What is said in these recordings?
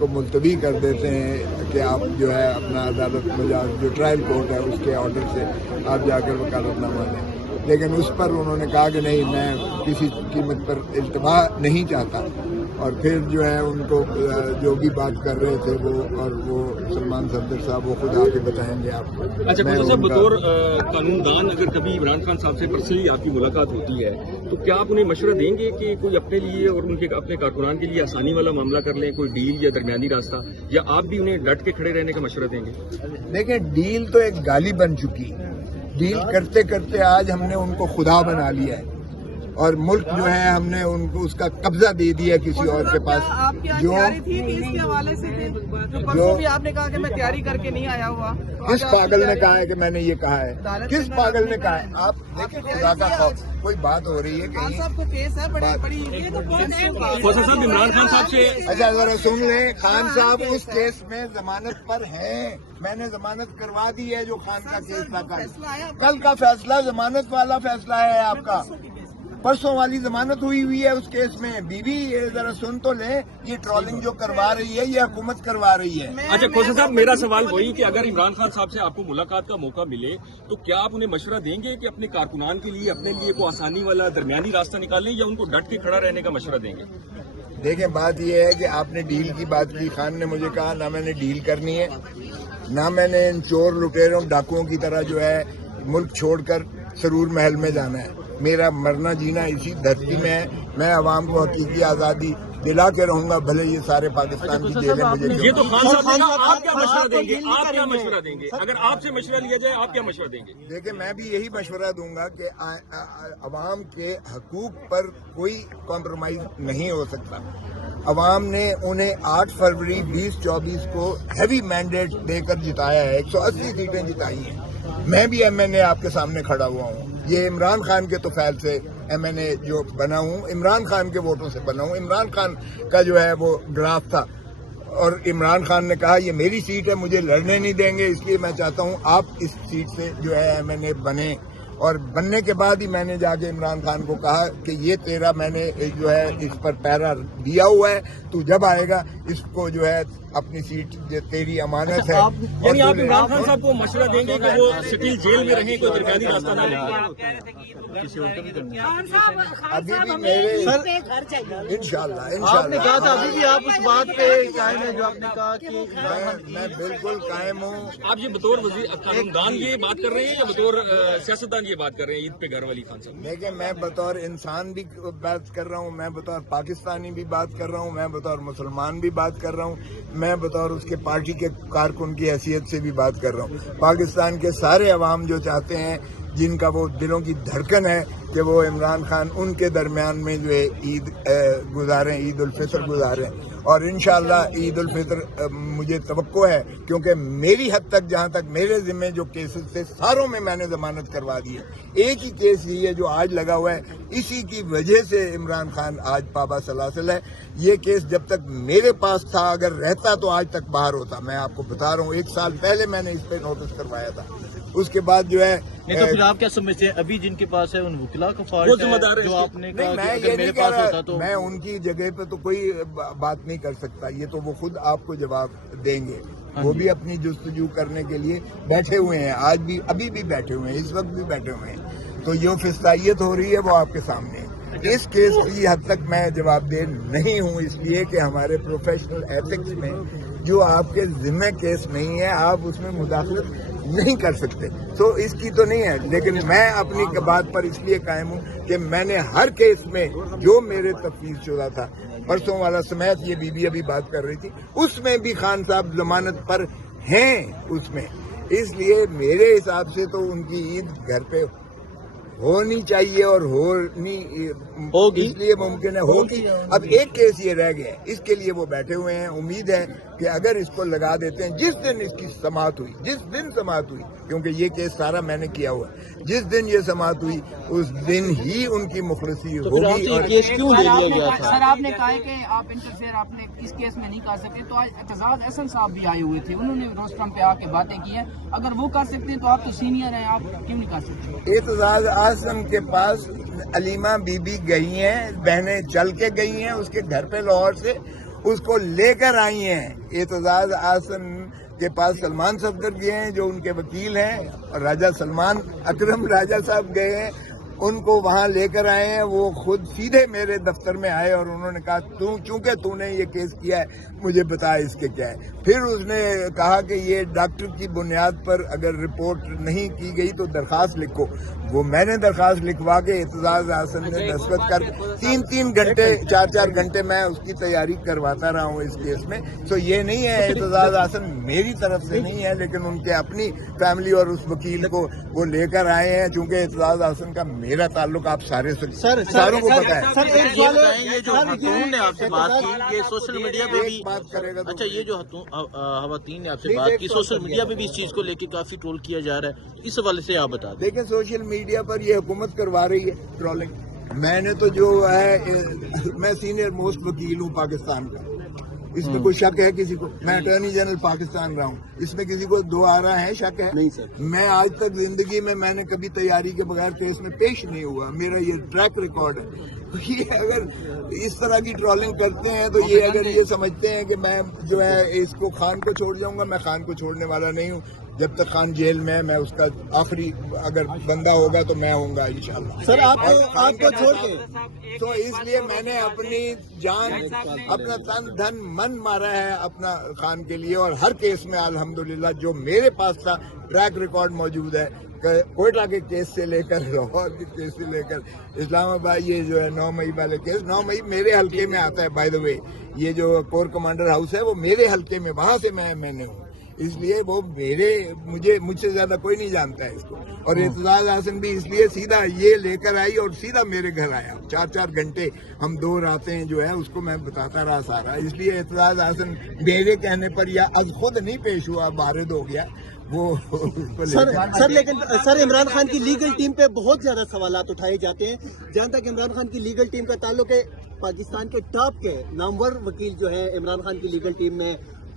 کو ملتوی کر دیتے ہیں کہ آپ جو ہے اپنا عدالت مجاز جو ٹرائل کورٹ ہے اس کے آرڈر سے آپ جا کر وکالت نامہ دیں، لیکن اس پر انہوں نے کہا کہ نہیں، میں کسی قیمت پر التوا نہیں چاہتا، اور پھر جو ہے ان کو جو بھی بات کر رہے تھے وہ سلمان صفدر صاحب وہ خود آ کے بتائیں گے آپ کو۔ اچھا صاحب، بطور قانون دان اگر کبھی عمران خان صاحب سے پرسنلی آپ کی ملاقات ہوتی ہے تو کیا آپ انہیں مشورہ دیں گے کہ کوئی اپنے لیے اور ان کے اپنے کارکنان کے لیے آسانی والا معاملہ کر لیں، کوئی ڈیل یا درمیانی راستہ، یا آپ بھی انہیں ڈٹ کے کھڑے رہنے کا مشورہ دیں گے؟ دیکھیں، ڈیل تو ایک گالی بن چکی، ڈیل کرتے کرتے آج ہم نے ان کو خدا بنا لیا ہے، اور ملک جو ہے ہم نے ان کو اس کا قبضہ دے دیا کسی اور کے پاس۔ جو اس کے حوالے سے جو بھی آپ نے کہا کہ میں تیاری کر کے نہیں آیا ہوا، کس پاگل نے کہا ہے کہ میں نے یہ کہا ہے؟ کس پاگل نے کہا ہے؟ آپ دیکھیں، خدا کا خوف، کوئی بات ہو رہی ہے خان کہ صاحب کو کیس ہے بڑی خواجہ صاحب، عمران خان صاحب سے اچھا ذرا سن لیں، خان صاحب اس کیس میں ضمانت پر ہیں، میں نے ضمانت کروا دی ہے۔ جو خان کا کیس تھا کل کا فیصلہ ضمانت والا فیصلہ ہے آپ کا، پرسوں والی ضمانت ہوئی ہے اس کیس میں۔ بیوی ذرا سن تو لیں، یہ ٹرولنگ جو کروا رہی ہے یہ حکومت کروا رہی ہے۔ اچھا خواجہ صاحب، میرا سوال وہی کہ اگر عمران خان صاحب سے آپ کو ملاقات کا موقع ملے تو کیا آپ انہیں مشورہ دیں گے کہ اپنے کارکنان کے لیے اپنے لیے کوئی آسانی والا درمیانی راستہ نکالیں، یا ان کو ڈٹ کے کھڑا رہنے کا مشورہ دیں گے؟ دیکھیں، بات یہ ہے کہ آپ نے ڈیل کی بات کی، خان نے مجھے کہا نہ میں نے ڈیل کرنی ہے، نہ میں نے ان چور لٹیروں ڈاکوؤں کی طرح جو ہے ملک چھوڑ کر سرور محل میں جانا ہے۔ میرا مرنا جینا اسی دھرتی میں ہے، میں عوام کو حقیقی آزادی دلا کے رہوں گا، بھلے یہ سارے پاکستان کی جیلیں مجھے یہ تو خان صاحب نے کہا، آپ کیا مشورہ دیں گے؟ آپ کیا مشورہ دیں گے اگر آپ سے مشورہ لیا جائے؟ آپ کیا مشورہ دیں گے؟ دیکھیں، میں بھی یہی مشورہ دوں گا کہ عوام کے حقوق پر کوئی کمپرومائز نہیں ہو سکتا۔ عوام نے انہیں 8 فروری 2024 کو ہیوی مینڈیٹ دے کر جتایا ہے، 180 سیٹیں جتائی ہیں۔ میں بھی ایم این اے آپ کے سامنے کھڑا ہوا ہوں، یہ عمران خان کے توفیل سے ایم این اے جو بنا ہوں، عمران خان کے ووٹوں سے بنا ہوں۔ عمران خان کا جو ہے وہ ڈرافٹ تھا، اور عمران خان نے کہا یہ میری سیٹ ہے، مجھے لڑنے نہیں دیں گے، اس لیے میں چاہتا ہوں آپ اس سیٹ سے جو ہے ایم این اے بنے۔ اور بننے کے بعد ہی میں نے جا کے عمران خان کو کہا کہ یہ تیرا میں نے جو ہے اس پر پیرا دیا ہوا ہے، تو جب آئے گا اس کو جو ہے اپنی سیٹ تیری امانت ہے۔ یعنی آپ عمران خان صاحب کو مشورہ دیں گے کہ وہ سٹل جیل میں رہیں، کوئی درمیانی راستہ نہ لیں؟ ابھی بھی میرے انشاءاللہ آپ نے کہا تھا ابھی بھی آپ اس بات پہ قائم ہیں جو آپ نے کہا کہ میں بالکل قائم ہوں۔ آپ یہ بطور قانون دان یہ بات کر رہے ہیں یا بطور سیاستدان یہ بات کر رہے ہیں عید پہ گھر والی خان صاحب؟ دیکھیں، میں بطور انسان بھی بات کر رہا ہوں، میں بطور پاکستانی بھی بات کر رہا ہوں، میں بطور مسلمان بھی بات کر رہا ہوں، میں بطور اس کے پارٹی کے کارکن کی حیثیت سے بھی بات کر رہا ہوں۔ پاکستان کے سارے عوام جو چاہتے ہیں، جن کا وہ دلوں کی دھڑکن ہے کہ وہ عمران خان ان کے درمیان میں جو ہے عید گزاریں، عید الفطر گزاریں، اور انشاءاللہ عید الفطر مجھے توقع ہے، کیونکہ میری حد تک جہاں تک میرے ذمے جو کیسز تھے ساروں میں نے ضمانت کروا دی ہے۔ ایک ہی کیس یہ ہے جو آج لگا ہوا ہے، اسی کی وجہ سے عمران خان آج پابا سلاسل ہے۔ یہ کیس جب تک میرے پاس تھا، اگر رہتا تو آج تک باہر ہوتا۔ میں آپ کو بتا رہا ہوں، 1 سال پہلے میں نے اس پہ نوٹس کروایا تھا۔ اس کے بعد جو ہے نہیں تو پھر آپ کیا سمجھتے ہیں ابھی جن کے پاس ہے ان وکلا کا فالٹ ہے جو آپ نے کہا کہ اگر میرے پاس ہوتا تو میں ان کی جگہ پہ تو کوئی بات نہیں کر سکتا، یہ تو وہ خود آپ کو جواب دیں گے۔ وہ بھی اپنی جستجو کرنے کے لیے بیٹھے ہوئے ہیں، آج بھی ابھی بھی بیٹھے ہوئے ہیں، اس وقت بھی بیٹھے ہوئے ہیں، تو جو فضائیت ہو رہی ہے وہ آپ کے سامنے ہے۔ اس کیس کی حد تک میں جواب دہ نہیں ہوں، اس لیے کہ ہمارے پروفیشنل ایتھکس میں جو آپ کے ذمہ کیس نہیں ہے آپ اس میں مداخلت نہیں کر سکتے، تو اس کی تو نہیں ہے۔ لیکن میں اپنی بات پر اس لیے قائم ہوں کہ میں نے ہر کیس میں جو میرے تفویض شدہ تھا، پرسوں والا سمیت یہ بی بی ابھی بات کر رہی تھی، اس میں بھی خان صاحب ضمانت پر ہیں اس میں، اس لیے میرے حساب سے تو ان کی عید گھر پہ ہونی چاہیے اور ہونی ہوگی، اس لیے ممکن ہے ہوگی۔ اب ایک کیس یہ رہ گیا ہے، اس کے لیے وہ بیٹھے ہوئے ہیں۔ امید ہے کہ اگر اس کو لگا دیتے ہیں، جس دن اس کی سماعت ہوئی، جس دن سماعت ہوئی، کیونکہ یہ کیس سارا میں نے کیا ہوا ہے، جس دن یہ سماعت ہوئی اس دن ہی ان کی مخلصی ہوگی۔ اور کیس کیوں لے لیا گیا تھا؟ سر آپ نے کہا کہ آپ انٹرفیئر آپ نے اس کیس میں نہیں کر سکتے، تو آج اعتزاز احسن صاحب بھی آئے ہوئے تھے، انہوں نے روسٹرم پہ آ کے باتیں کی ہیں، اگر وہ کر سکتے ہیں تو آپ تو سینئر ہیں، آپ کیوں نہیں کر سکتے؟ اعتزاز احسن کے پاس علیمہ بی بی گئی ہیں، بہنیں چل کے گئی ہیں اس کے گھر پہ لاہور سے، اس کو لے کر آئی ہیں. اعتزاز احسن کے پاس سلمان صفدر گئے ہیں جو ان کے وکیل ہیں, اور راجہ سلمان اکرم راجہ صاحب گئے ہیں, ان کو وہاں لے کر آئے ہیں. وہ خود سیدھے میرے دفتر میں آئے اور انہوں نے کہا چونکہ تو نے یہ کیس کیا ہے مجھے بتا اس کے کیا ہے. پھر اس نے کہا کہ یہ ڈاکٹر کی بنیاد پر اگر رپورٹ نہیں کی گئی تو درخواست لکھو. وہ میں نے درخواست لکھوا کے اعتزاز احسن نے دستخط کر 3 گھنٹے 4 گھنٹے میں اس کی تیاری کرواتا رہا ہوں اس کیس میں. سو یہ نہیں ہے اعتزاز احسن میری طرف سے نہیں ہے, لیکن ان کے اپنی فیملی اور اس وکیل کو وہ لے کر آئے ہیں. چونکہ اعتزاز احسن کا میرا تعلق آپ ساروں کو پتا ہے. سر ایک سوال ہے, یہ جو خاتون نے آپ سے بات کی یہ سوشل میڈیا پہ بھی بات کرے گا. اچھا, یہ جو خواتین نے آپ سے بات کی سوشل میڈیا پہ بھی اس چیز کو لے کے کافی ٹرول کیا جا رہا ہے, اس حوالے سے آپ بتا دیں. دیکھیں سوشل میڈیا پر یہ حکومت کروا رہی ہے ٹرولنگ. میں نے تو جو ہے میں سینئر موسٹ وکیل ہوں پاکستان کا, اس میں کوئی شک ہے کسی کو؟ میں اٹارنی جنرل پاکستان رہا ہوں, اس میں کسی کو دو آ رہا ہے شک ہے؟ نہیں سر. میں آج تک زندگی میں نے کبھی تیاری کے بغیر کیس میں پیش نہیں ہوا. میرا یہ ٹریک ریکارڈ ہے. یہ اگر اس طرح کی ٹرولنگ کرتے ہیں تو یہ اگر یہ سمجھتے ہیں کہ میں جو ہے اس کو خان کو چھوڑ جاؤں گا, میں خان کو چھوڑنے والا نہیں ہوں. جب تک خان جیل میں ہے میں اس کا آخری اگر بندہ ہوگا تو میں ہوں گا انشاءاللہ. سر آپ کو چھوڑ کے تو اس لیے میں نے اپنی جان اپنا تن دھن من مارا ہے اپنا خان کے لیے, اور ہر کیس میں الحمدللہ جو میرے پاس تھا ٹریک ریکارڈ موجود ہے. کوئٹہ کے کیس سے لے کر لاہور کے کیس سے لے کر اسلام آباد, یہ جو ہے 9 مئی والے کیس, 9 مئی میرے حلقے میں آتا ہے. بائی دا وے یہ جو کور کمانڈر ہاؤس ہے وہ میرے حلقے میں, وہاں سے میں نے ہوں, اس لیے وہ مجھ سے زیادہ کوئی نہیں جانتا ہے اس کو. اور اعتزاز احسن بھی اس لیے سیدھا یہ لے کر آئی اور سیدھا میرے گھر آیا. 4 گھنٹے ہم 2 راتیں جو ہے اس کو میں بتاتا رہا سارا. اس لیے اعتزاز احسن میرے کہنے پر یا از خود نہیں پیش ہوا, وارد ہو گیا وہ. سر لیکن سر عمران خان کی لیگل ٹیم پہ بہت زیادہ سوالات اٹھائے جاتے ہیں. جہاں تک عمران خان کی لیگل ٹیم کا تعلق ہے, پاکستان کے ٹاپ کے نامور وکیل جو ہے عمران خان کی لیگل ٹیم میں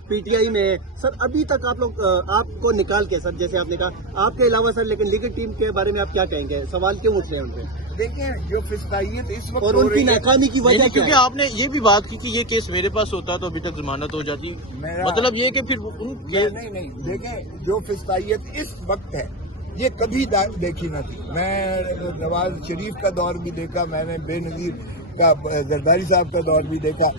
پی ٹی آئی میں, سر ابھی تک آپ کو نکال کے, سر جیسے آپ نے کہا آپ کے علاوہ سر, لیکن لیگل ٹیم کے بارے میں آپ کیا کہیں گے؟ سوال کیوں اٹھ رہے ہیں ان پہ؟ دیکھیں جو فسطائیت اس وقت اور ان کی ناکامی کی وجہ کیونکہ آپ نے یہ بھی بات کی کہ یہ کیس میرے پاس ہوتا تو ابھی تک ضمانت ہو جاتی, مطلب یہ کہ پھر نہیں دیکھیں جو فسطائیت اس وقت ہے یہ کبھی دیکھی نہ تھی. میں نواز شریف کا دور بھی دیکھا, میں نے بے نظیر کا زرداری صاحب کا دور بھی دیکھا,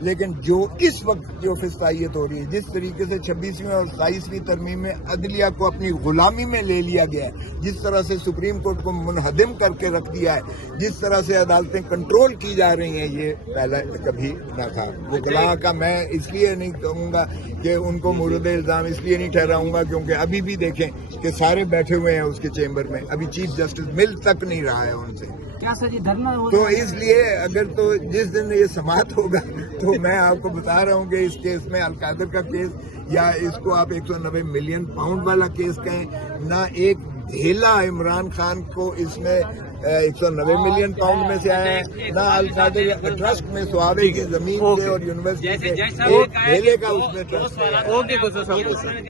لیکن جو اس وقت جو فسطائیت ہو رہی ہے, جس طریقے سے 26ویں اور 27ویں ترمیم میں عدلیہ کو اپنی غلامی میں لے لیا گیا ہے, جس طرح سے سپریم کورٹ کو منہدم کر کے رکھ دیا ہے, جس طرح سے عدالتیں کنٹرول کی جا رہی ہیں, یہ پہلے کبھی نہ تھا. وکلاء کا میں اس لیے نہیں کہوں گا کہ ان کو مورد الزام اس لیے نہیں ٹھہراؤں گا کیونکہ ابھی بھی دیکھیں کہ سارے بیٹھے ہوئے ہیں اس کے چیمبر میں, ابھی چیف جسٹس مل تک نہیں رہا ہے ان سے. کیا سر یہ دھرنا تو اس لیے اگر تو جس دن یہ سماعت ہوگا تو میں آپ کو بتا رہا ہوں کہ اس کیس میں القادر کا کیس یا اس کو آپ 190 ملین پاؤنڈ والا کیس کہیں, نہ ایک ڈھیلا عمران خان کو اس میں 190 ملین پاؤنڈ میں سے آیا ہے, نہ القادر ٹرسٹ میں سوابے کی زمین کے اور یونیورسٹی کے ایک ڈھیلے کا اس میں ٹرسٹ ہے.